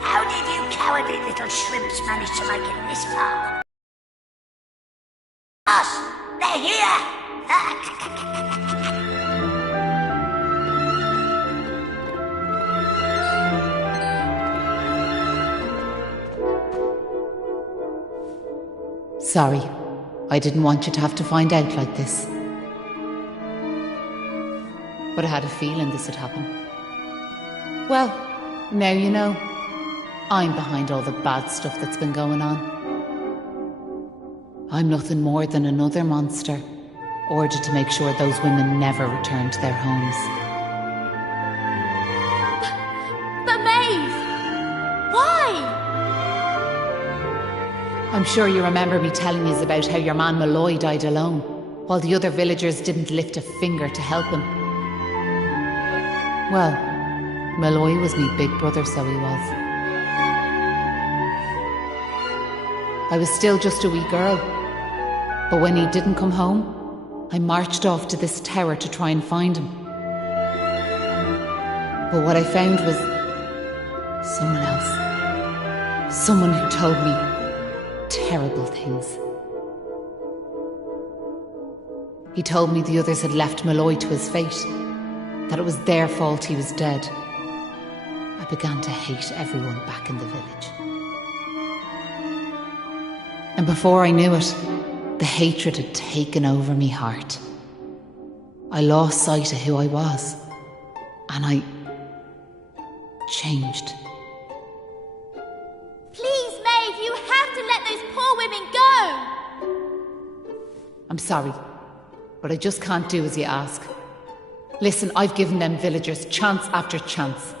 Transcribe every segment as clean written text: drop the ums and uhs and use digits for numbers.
How did you cowardly little shrimps manage to make it this far? Us! They're here! Sorry, I didn't want you to have to find out like this. But I had a feeling this would happen. Well, now you know. I'm behind all the bad stuff that's been going on. I'm nothing more than another monster, ordered to make sure those women never return to their homes. But Maeve! Why? I'm sure you remember me telling you about how your man Malloy died alone, while the other villagers didn't lift a finger to help him. Well, Malloy was me big brother, so he was. I was still just a wee girl, but when he didn't come home, I marched off to this tower to try and find him. But what I found was someone else. Someone who told me terrible things. He told me the others had left Malloy to his fate, that it was their fault he was dead. I began to hate everyone back in the village. And before I knew it, the hatred had taken over me heart. I lost sight of who I was, and I changed. Please, Maeve, you have to let those poor women go! I'm sorry, but I just can't do as you ask. Listen, I've given them villagers chance after chance.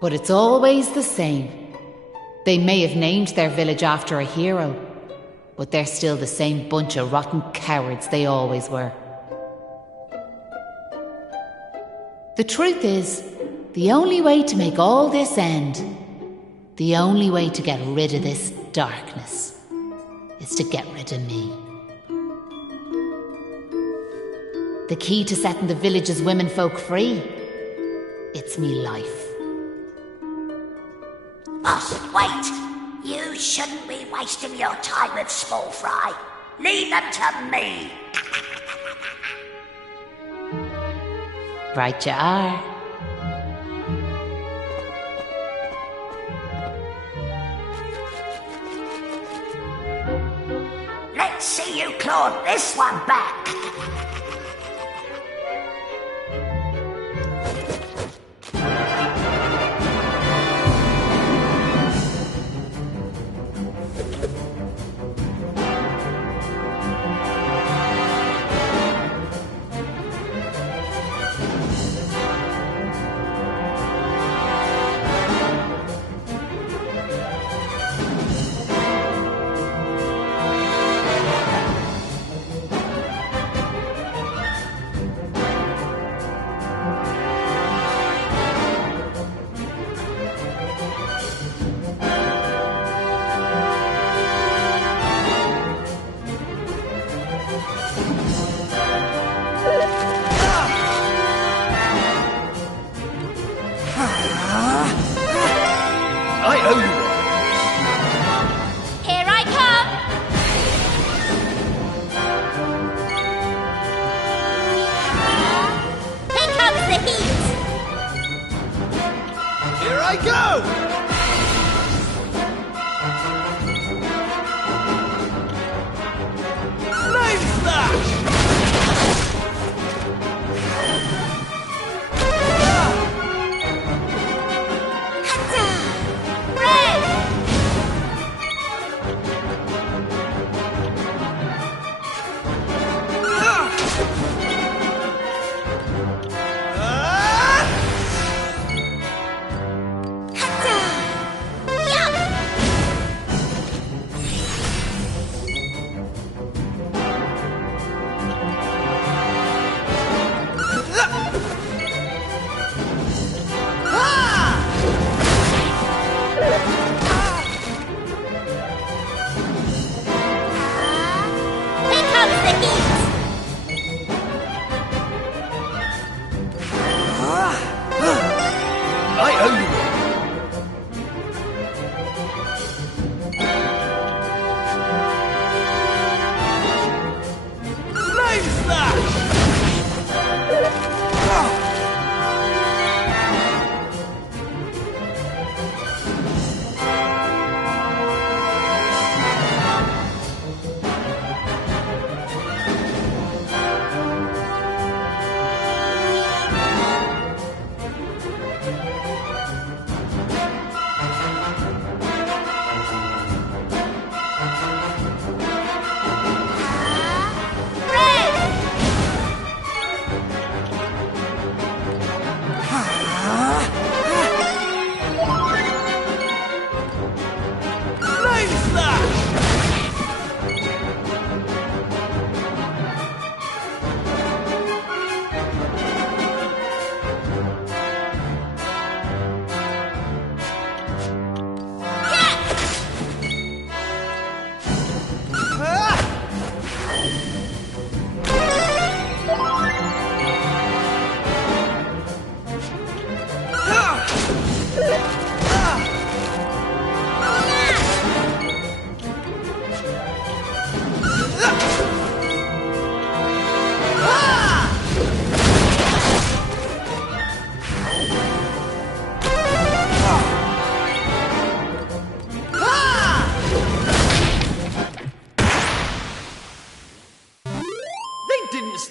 But it's always the same. They may have named their village after a hero, but they're still the same bunch of rotten cowards they always were. The truth is, the only way to make all this end, the only way to get rid of this darkness, is to get rid of me. The key to setting the village's womenfolk free, it's me life. Boss, wait! You shouldn't be wasting your time with small fry. Leave them to me. Right you are. Let's see you claw this one back. I go! Flame Slash!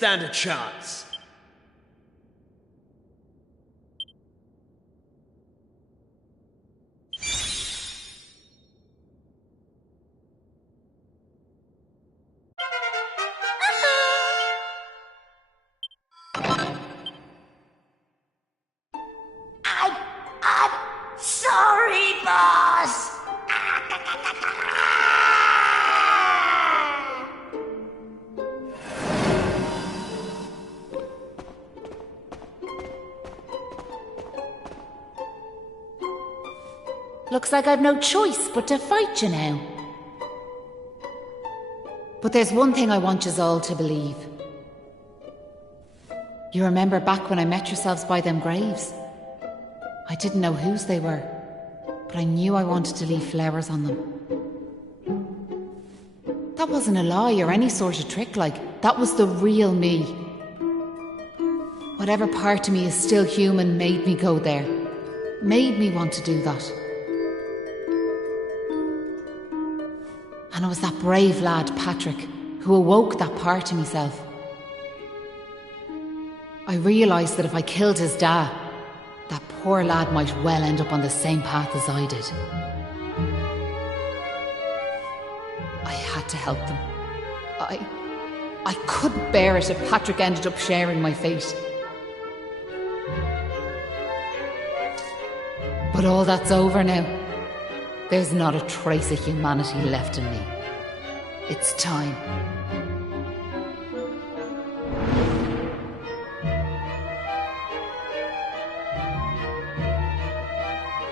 Stand a chance. I'm sorry, boss. Looks like I've no choice but to fight you now. But there's one thing I want yous all to believe. You remember back when I met yourselves by them graves? I didn't know whose they were, but I knew I wanted to leave flowers on them. That wasn't a lie or any sort of trick, that was the real me. Whatever part of me is still human made me go there, made me want to do that. And it was that brave lad, Patrick, who awoke that part of myself. I realised that if I killed his dad, that poor lad might well end up on the same path as I did. I had to help them. I couldn't bear it if Patrick ended up sharing my fate. But all that's over now. There's not a trace of humanity left in me. It's time.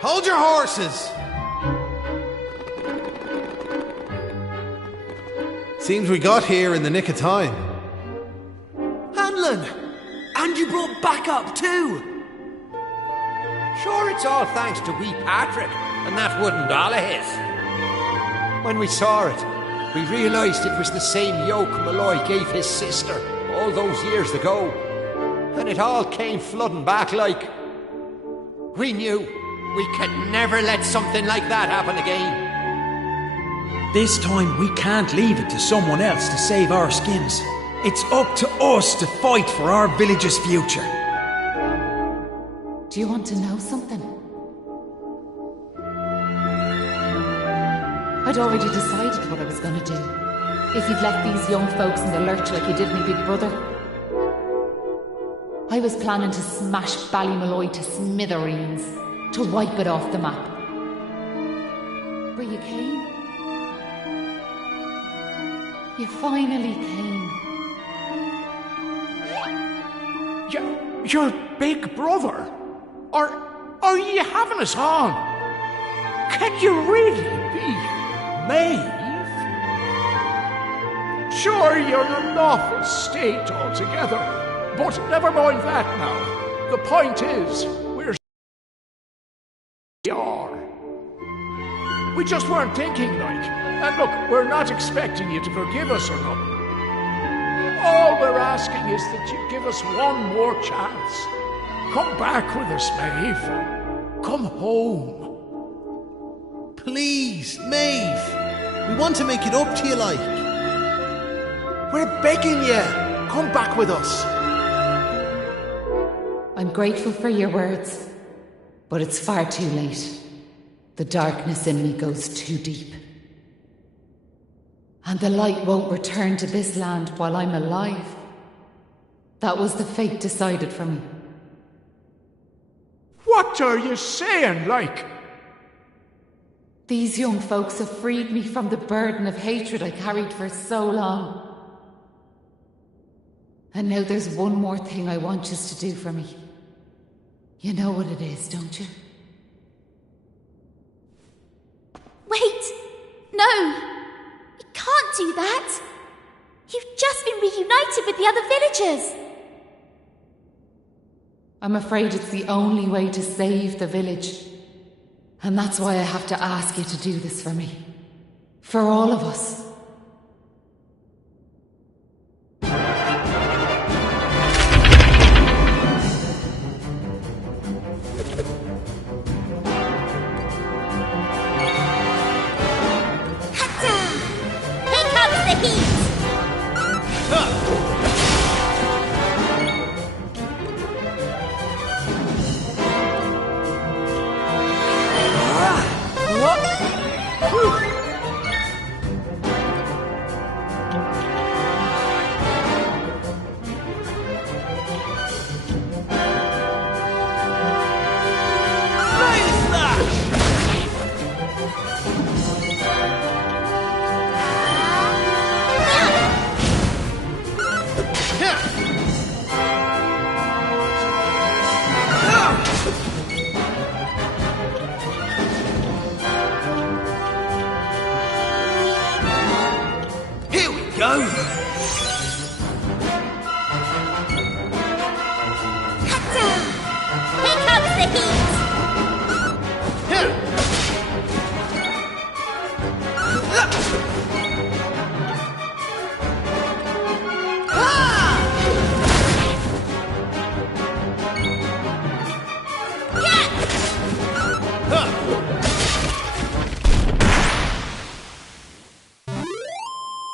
Hold your horses! Seems we got here in the nick of time. Hanlon! And you brought backup too! Sure, it's all thanks to wee Patrick and that wooden doll of his. When we saw it, we realised it was the same yoke Malloy gave his sister all those years ago. And it all came flooding back like... We knew. We can never let something like that happen again. This time we can't leave it to someone else to save our skins. It's up to us to fight for our village's future. Do you want to know something? I'd already decided what I was going to do. If you'd left these young folks in the lurch like you did me big brother. I was planning to smash Ballymalloy to smithereens, to wipe it off the map. But you came. You finally came. Your big brother? Are you having us on? Can you really be Maeve? Sure, you're an awful state altogether, but never mind that now. The point is, we are. We just weren't thinking, like. And look, we're not expecting you to forgive us or nothing. All we're asking is that you give us one more chance. Come back with us, Maeve. Come home. Please, Maeve. We want to make it up to you, like. We're begging you. Come back with us. I'm grateful for your words, but it's far too late. The darkness in me goes too deep. And the light won't return to this land while I'm alive. That was the fate decided for me. What are you saying, like? These young folks have freed me from the burden of hatred I carried for so long. And now there's one more thing I want you to do for me. You know what it is, don't you? Wait! No! You can't do that! You've just been reunited with the other villagers! I'm afraid it's the only way to save the village. And that's why I have to ask you to do this for me. For all of us.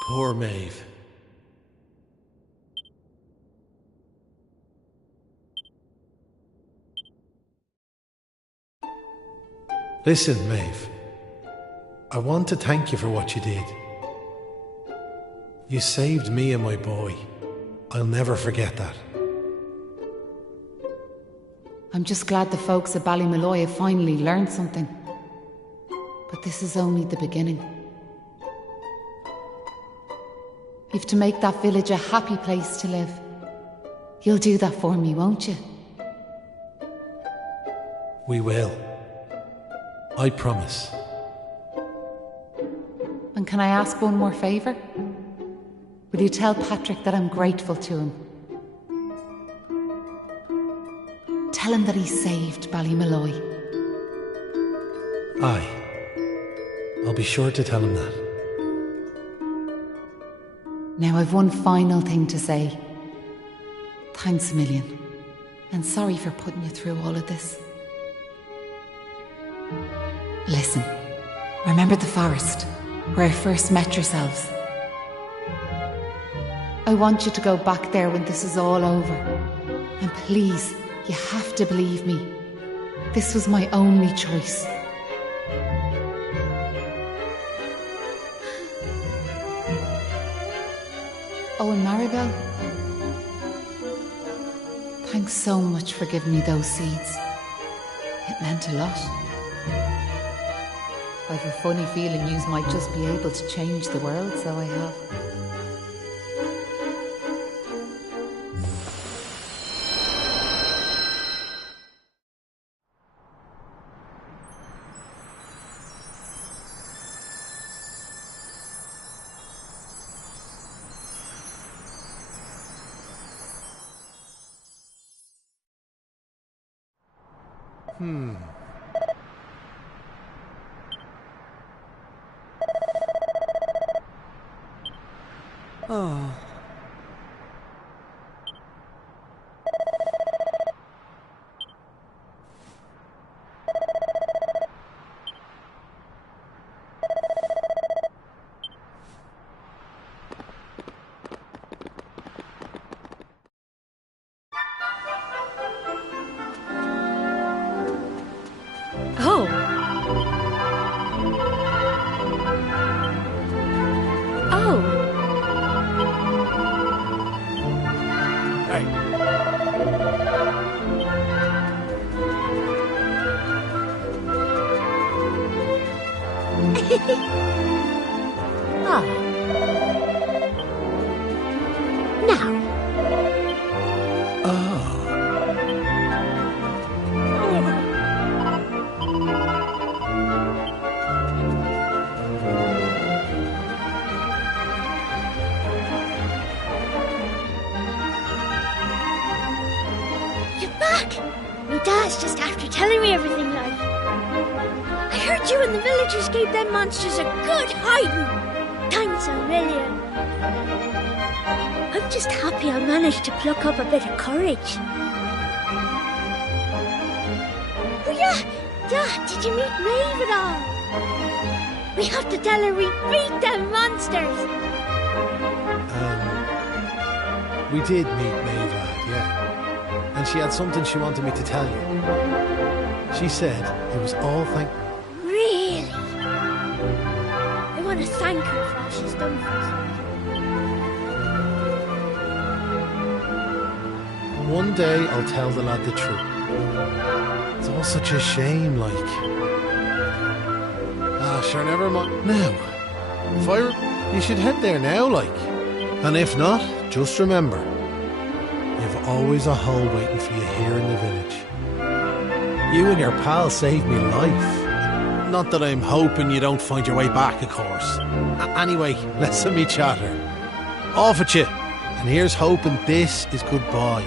Poor Maeve. Listen, Maeve. I want to thank you for what you did. You saved me and my boy. I'll never forget that. I'm just glad the folks at Ballymalloy have finally learned something. But this is only the beginning. You've to make that village a happy place to live. You'll do that for me, won't you? We will. I promise. And can I ask one more favour? Will you tell Patrick that I'm grateful to him? Tell him that he saved Ballymalloy. Aye. I'll be sure to tell him that. Now I've one final thing to say. Thanks a million. And sorry for putting you through all of this. Listen, remember the forest, where I first met yourselves? I want you to go back there when this is all over. And please, you have to believe me. This was my only choice. Oh, and Maribel, thanks so much for giving me those seeds. It meant a lot. I've a funny feeling yous might just be able to change the world, so I have. Oh. Oh. Oh. Hey, Ah. Now. You're back! Me dad's just after telling me everything, like. I heard you and the villagers gave them monsters a good hiding. Thanks a million. I'm just happy I managed to pluck up a bit of courage. Oh yeah, Dad, did you meet Maeve at all? We have to tell her we beat them monsters. We did meet Maeve, lad, yeah. And she had something she wanted me to tell you. She said it was all Really? I want to thank her for all she's done for us. One day I'll tell the lad the truth. It's all such a shame, like. Ah, sure, never mind. Now, you should head there now, like. And if not, just remember, you've always a hole waiting for you here in the village. You and your pal saved me life. Not that I'm hoping you don't find your way back, of course. Anyway, let's have me chatter. Off at you. And here's hoping this is goodbye.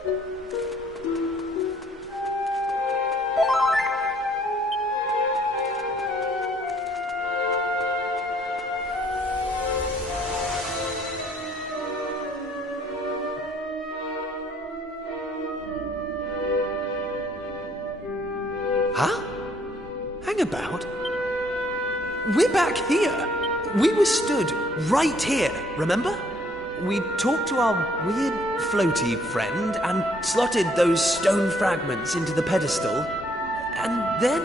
Huh? Hang about. We're back here. We were stood right here, remember? We talked to our weird floaty friend and slotted those stone fragments into the pedestal. And then...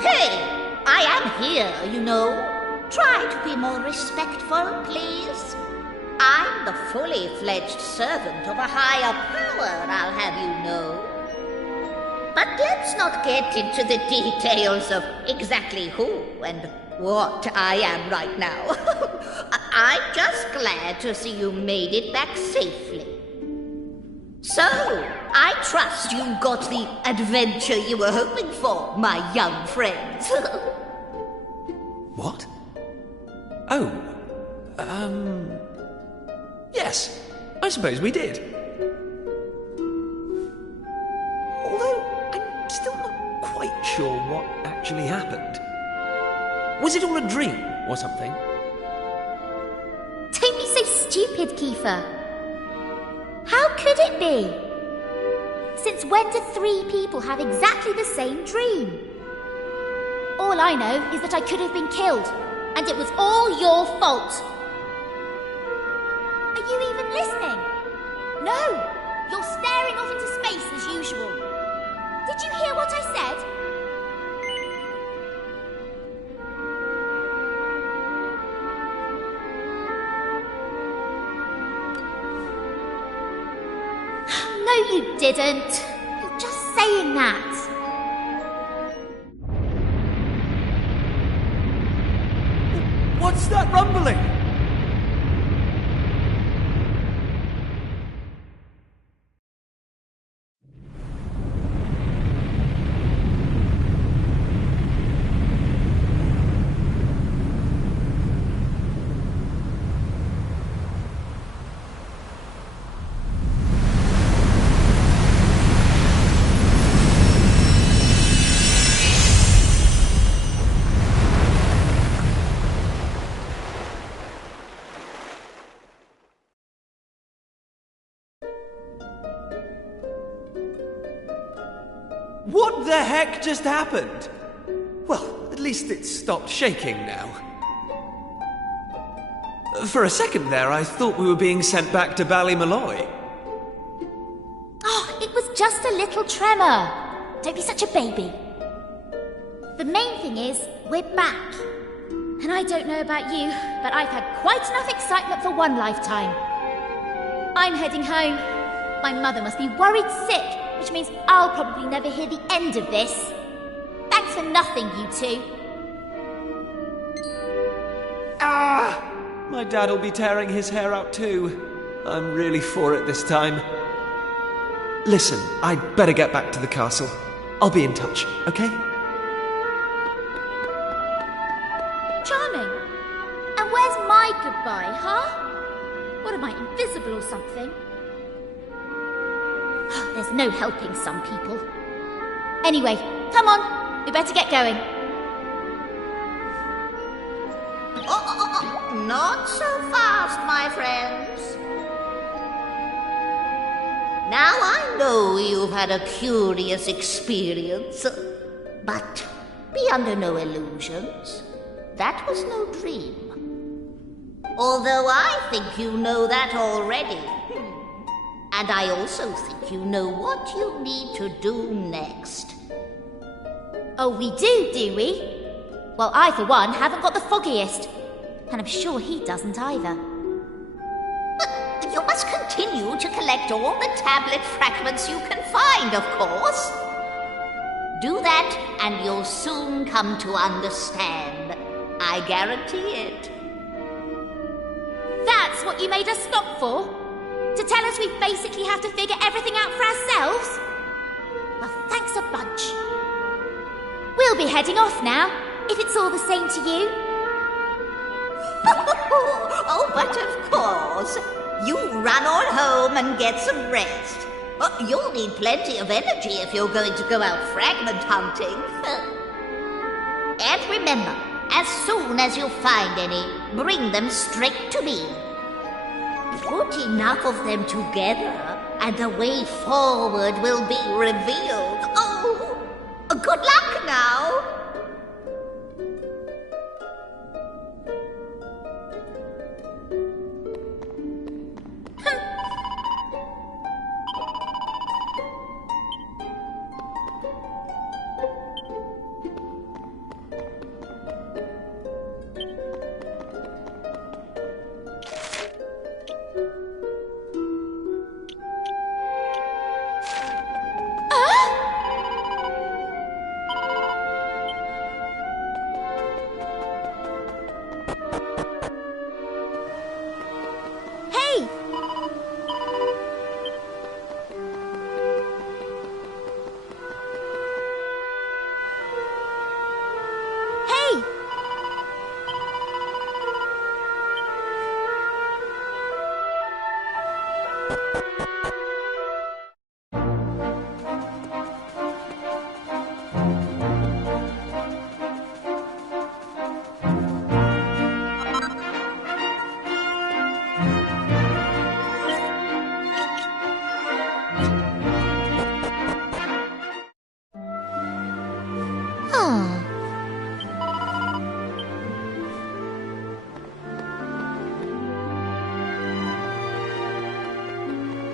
Hey! I am here, you know. Try to be more respectful, please. I'm the fully fledged servant of a higher power, I'll have you know. But let's not get into the details of exactly who and what I am right now. I'm just glad to see you made it back safely. So, I trust you got the adventure you were hoping for, my young friends. What? Oh, yes, I suppose we did. Although, I'm still not quite sure what actually happened. Was it all a dream or something? Don't be so stupid, Kiefer. How could it be? Since when do 3 people have exactly the same dream? All I know is that I could have been killed, and it was all your fault. Are you even listening? No! You're staring off into space as usual. Did you hear what I said? No, you didn't. You're just saying that. What's that rumbling? What the heck just happened? Well, at least it's stopped shaking now. For a second there, I thought we were being sent back to Ballymalloy. Oh, it was just a little tremor. Don't be such a baby. The main thing is, we're back. And I don't know about you, but I've had quite enough excitement for one lifetime. I'm heading home. My mother must be worried sick, which means I'll probably never hear the end of this. Thanks for nothing, you two. Ah! My dad'll be tearing his hair out too. I'm really for it this time. Listen, I'd better get back to the castle. I'll be in touch, okay? Charming. And where's my goodbye, huh? What am I, invisible or something? There's no helping some people. Anyway, come on. We better get going. Not so fast, my friends. Now I know you've had a curious experience, but be under no illusions. That was no dream. Although I think you know that already. And I also think you know what you need to do next. Oh, we do we? Well, I, for one, haven't got the foggiest. And I'm sure he doesn't either. But you must continue to collect all the tablet fragments you can find, of course. Do that, and you'll soon come to understand. I guarantee it. That's what you made us stop for? To tell us we basically have to figure everything out for ourselves? Well, thanks a bunch. We'll be heading off now, if it's all the same to you. Oh, but of course. course. You run on home and get some rest. You'll need plenty of energy if you're going to go out fragment hunting. And remember, as soon as you find any, bring them straight to me. Put enough of them together, and the way forward will be revealed. Oh, good luck now.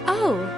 Oh.